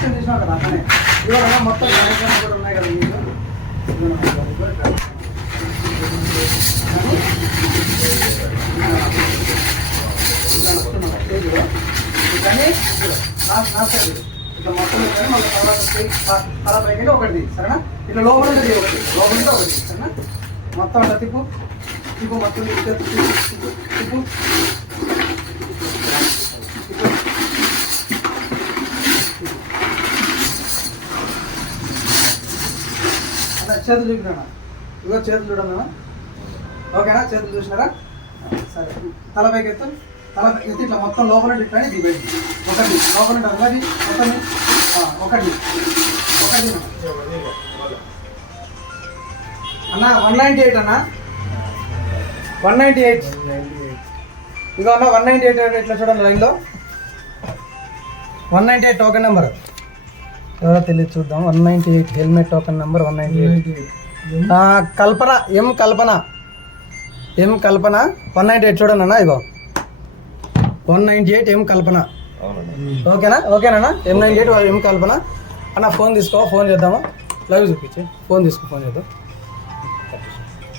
Last time తీసినావు కదా అక్కడే ఇవాళ మొత్తం కార్యక్రమాలు కూడా ఉన్నాయి కదా మీకు కానీ లాస్ట్ సైడ్ ఇట్లా మొత్తం కానీ మళ్ళీ తర్వాత తల పైకి ఒకటి సరేనా? ఇట్లా లోపల ఉంటుంది ఒకటి లోపల ఒకటి సరేనా? మొత్తం అట్లా తిప్పు. తిప్పు మొత్తం తిప్పు తిప్పు. చేతులు చూపినా ఇదిగో చేతులు చూడండి అన్న. ఓకేనా? చేతులు చూసినారా? సరే. తల పైకి ఎత్తు. తల ఎత్తి ఇట్లా మొత్తం లోపల ఇట్లా దిగండి ఒకటి. లోపల నుండి ఒకటి మొత్తం ఒకటి. ఒకటి. అన్న వన్ నైంటీ ఎయిట్ అన్న. వన్ నైంటీ ఎయిట్ ఇదిగో అన్న వన్ నైంటీ ఎయిట్ ఇట్లా చూడండి లైన్లో one ninety eight token number ఎవరో తెలియదు చూద్దాం. One ninety eight helmet token number one ninety eight. Kalpana M Kalpana? M Kalpana? One ninety eight చూడండి అన్న ఇగో. One ninety eight M Kalpana? ఓకేనా? ఓకేనా ఎం నైంటీ ఎయిట్ ఎం కల్పన? అన్న ఫోన్ తీసుకో phone చేద్దామా. లైవ్ చూపించి. ఫోన్ తీసుకో ఫోన్ చేద్దాం.